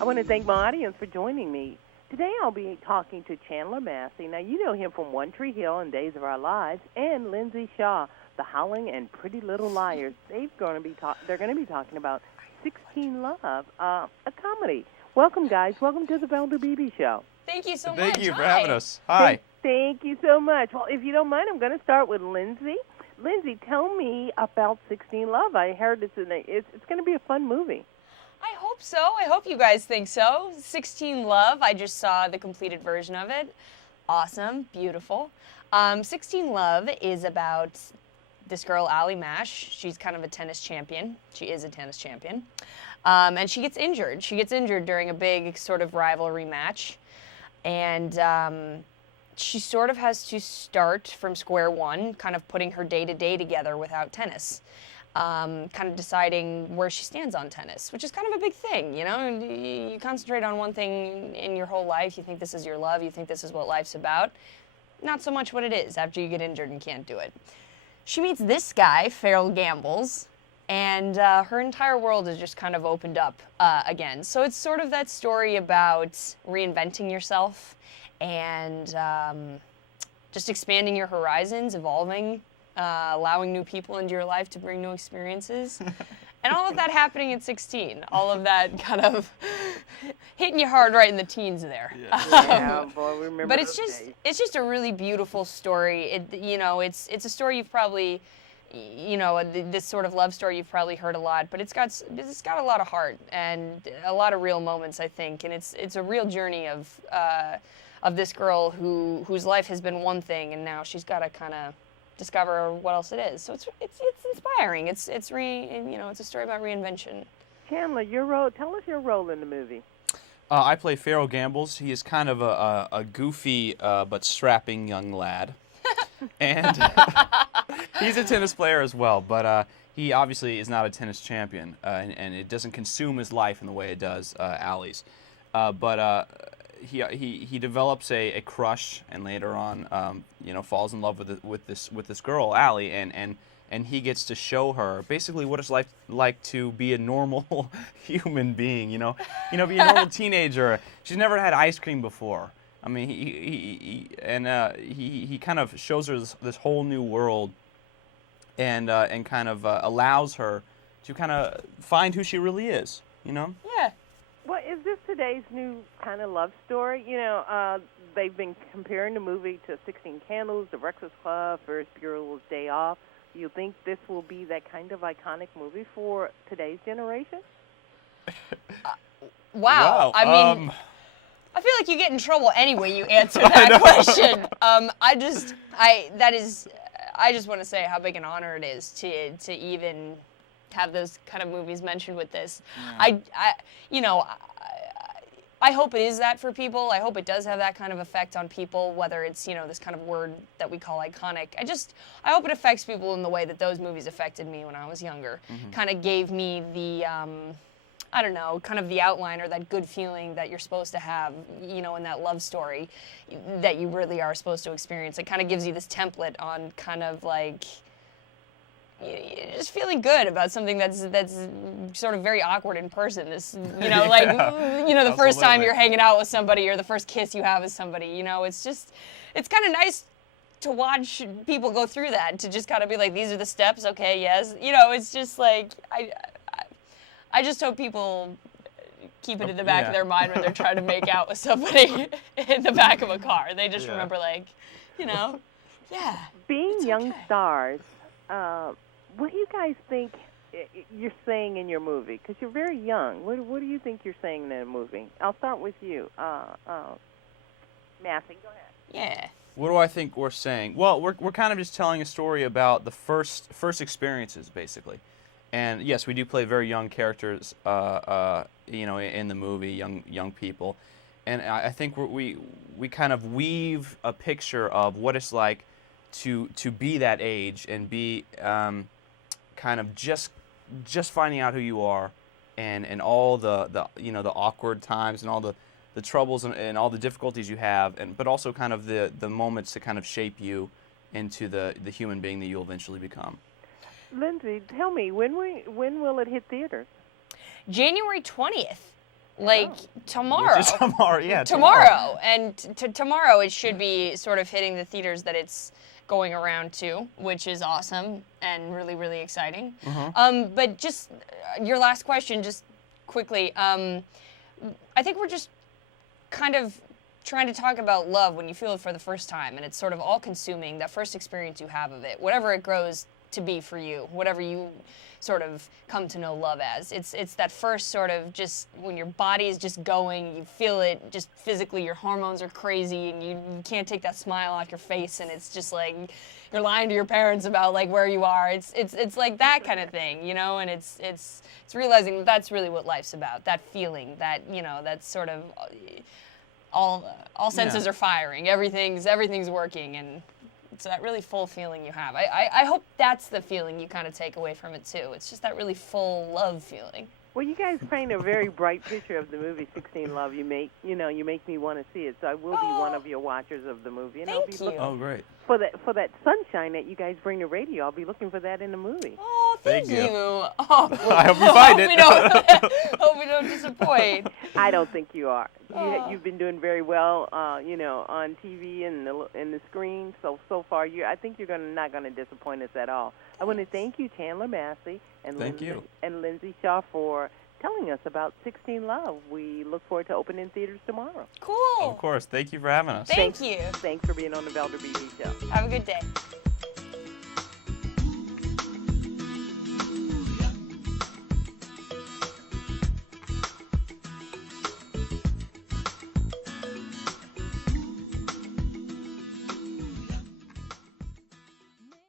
I want to thank my audience for joining me. Today I'll be talking to Chandler Massey. Now, you know him from One Tree Hill and Days of Our Lives, and Lindsay Shaw, The Howling and Pretty Little Liars. They're going to be talking about 16 Love, a comedy. Welcome, guys. Welcome to the Valder Beebe Show. Thank you so much. Thank you for having us. Hi. Thank you so much. Well, if you don't mind, I'm going to start with Lindsay. Lindsay, tell me about 16 Love. I heard it's going to be a fun movie. I hope so. I hope you guys think so. 16 Love, I just saw the completed version of it. Awesome. Beautiful. 16 Love is about this girl, Allie Mash. She's kind of a tennis champion. She is a tennis champion. And she gets injured. She gets injured during a big sort of rivalry match. And she sort of has to start from square one, kind of putting her day-to-day together without tennis. Kind of deciding where she stands on tennis, which is kind of a big thing, you know? You concentrate on one thing in your whole life. You think this is your love. You think this is what life's about. Not so much what it is after you get injured and can't do it. She meets this guy, Farrell Gambles, and her entire world is just kind of opened up again. So it's sort of that story about reinventing yourself and just expanding your horizons, evolving, allowing new people into your life to bring new experiences. And all of that happening at 16. All of that kind of hitting you hard right in the teens there. Yeah, boy, we remember but those days. it's just a really beautiful story. It's a story you've probably, this sort of love story you've probably heard a lot, but it's got a lot of heart and a lot of real moments, I think, and it's a real journey of this girl whose life has been one thing, and now she's got to kind of discover what else it is. So it's inspiring. It's a story about reinvention. Chandler, tell us your role in the movie. I play Farrell Gambles. He is kind of a goofy but strapping young lad. And he's a tennis player as well, but he obviously is not a tennis champion, and it doesn't consume his life in the way it does Allie's. But he develops a crush, and later on, falls in love with this girl, Allie, and he gets to show her basically what it's like to be a normal human being. Be a normal teenager. She's never had ice cream before. I mean, he kind of shows her this whole new world, and kind of allows her to kind of find who she really is. Yeah. Well, is this today's new kind of love story? They've been comparing the movie to 16 Candles, The Breakfast Club, Ferris Bueller's Day Off. Do you think this will be that kind of iconic movie for today's generation? Wow. I mean, I feel like you get in trouble anyway you answer that question. I just want to say how big an honor it is to even have those kind of movies mentioned with this. Yeah. I hope it is that for people. I hope it does have that kind of effect on people, whether it's, this kind of word that we call iconic. I hope it affects people in the way that those movies affected me when I was younger. Mm-hmm. Kind of gave me the, kind of the outline or that good feeling that you're supposed to have, in that love story that you really are supposed to experience. It kind of gives you this template on kind of like, just feeling good about something that's sort of very awkward in person. This, the first time you're hanging out with somebody or the first kiss you have with somebody. It's kind of nice to watch people go through that, to just kind of be like, these are the steps. Okay, yes. It's just like I just hope people keep it in the back of their mind when they're trying to make out with somebody in the back of a car. They just remember, being young okay. stars. What do you guys think you're saying in your movie? Because you're very young. What do you think you're saying in the movie? I'll start with you. Massey, go ahead. Yeah. What do I think we're saying? Well, we're kind of just telling a story about the first experiences, basically. And yes, we do play very young characters, in the movie, young people. And I think we kind of weave a picture of what it's like to be that age and be kind of just finding out who you are, and all the awkward times and all the troubles and all the difficulties you have, but also kind of the moments to kind of shape you into the human being that you'll eventually become. Lindsay, tell me, when will it hit theaters? January 20th. like tomorrow. Just tomorrow, yeah. Tomorrow. And tomorrow it should be sort of hitting the theaters that it's going around to, which is awesome and really, really exciting. But just your last question, just quickly. I think we're just kind of trying to talk about love when you feel it for the first time, and it's sort of all-consuming, that first experience you have of it, whatever it grows to be for you, whatever you sort of come to know love as. It's that first sort of just when your body is just going, you feel it just physically, your hormones are crazy, and you can't take that smile off your face, and it's just like you're lying to your parents about like where you are. It's like that kind of thing, you know, and it's realizing that that's really what life's about, that feeling, that, you know, that's sort of all senses are firing, everything's working, and it's that really full feeling you have. I hope that's the feeling you kind of take away from it too. It's just that really full love feeling. Well, you guys paint a very bright picture of the movie 16 Love. You make me want to see it. So I will be one of your watchers of the movie. And Thank you. Oh, great. For that sunshine that you guys bring to radio, I'll be looking for that in the movie. Oh, thank you. Oh, I hope you find it. Hope we don't disappoint. I don't think you are. You've been doing very well, on TV and the screen. So far, I think you're not going to disappoint us at all. I want to thank you, Chandler Massey and Lindsay Shaw, for telling us about 16 Love. We look forward to opening theaters tomorrow. Cool. Of course. Thank you for having us. Thank you. Thanks for being on the Valder Beebe Show. Have a good day.